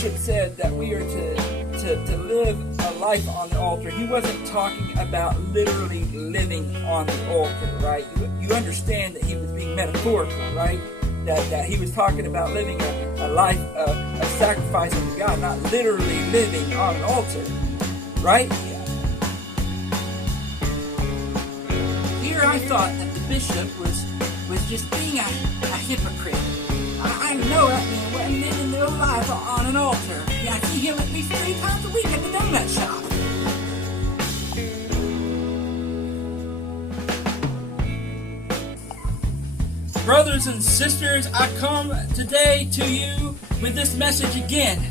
bishop said that we are to live a life on the altar, he wasn't talking about literally living on the altar, right? You understand that he was being metaphorical, right? That he was talking about living a life of sacrifice to God, not literally living on an altar, right? Here I thought that the bishop was just being a hypocrite. I know that man wasn't living their life on an altar. Yeah, I see him at least 3 times a week at the donut shop. Brothers and sisters, I come today to you with this message again.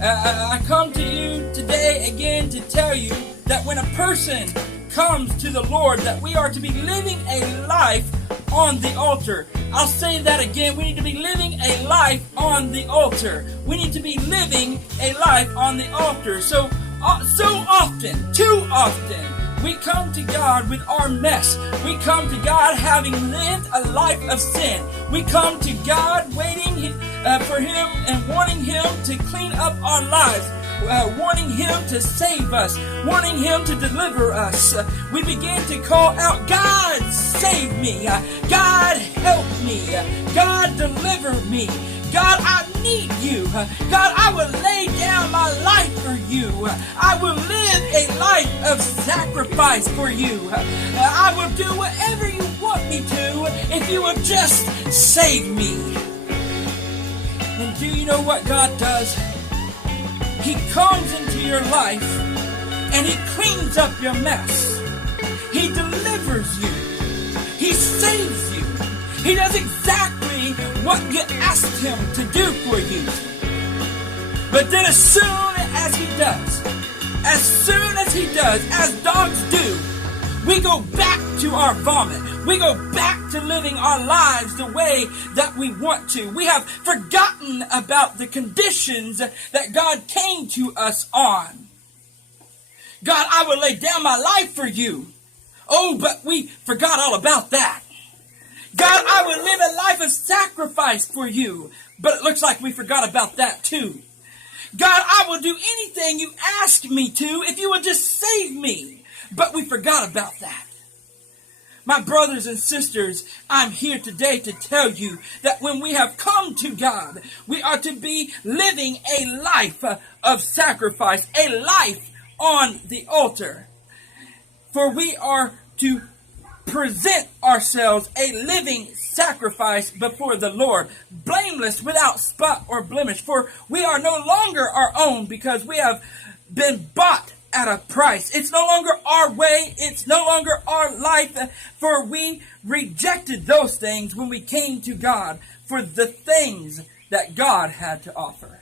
I come to you today again to tell you that when a person comes to the Lord, that we are to be living a life on the altar. I'll say that again. We need to be living a life on the altar. We need to be living a life on the altar. So often, too often, we come to God with our mess. We come to God having lived a life of sin. We come to God waiting for Him and wanting Him to clean up our lives. Wanting Him to save us, wanting Him to deliver us. We begin to call out, God, save me. God, help me. God, deliver me. God, I need you. God, I will lay down my life for you. I will live a life of sacrifice for you. I will do whatever you want me to if you will just save me. And do you know what God does? He comes into your life and He cleans up your mess. He delivers you. He saves you. He does exactly what you asked Him to do for you. But then as soon as He does, as dogs do, we go back to our vomit. We go back to living our lives the way that we want to. We have forgotten about the conditions that God came to us on. God, I will lay down my life for you. Oh, but we forgot all about that. God, I will live a life of sacrifice for you. But it looks like we forgot about that too. God, I will do anything you ask me to if you will just save me. But we forgot about that. My brothers and sisters, I'm here today to tell you that when we have come to God, we are to be living a life of sacrifice, a life on the altar. For we are to present ourselves a living sacrifice before the Lord, blameless, without spot or blemish. For we are no longer our own because we have been bought at a price. It's no longer our way. It's no longer our life. For we rejected those things when we came to God for the things that God had to offer.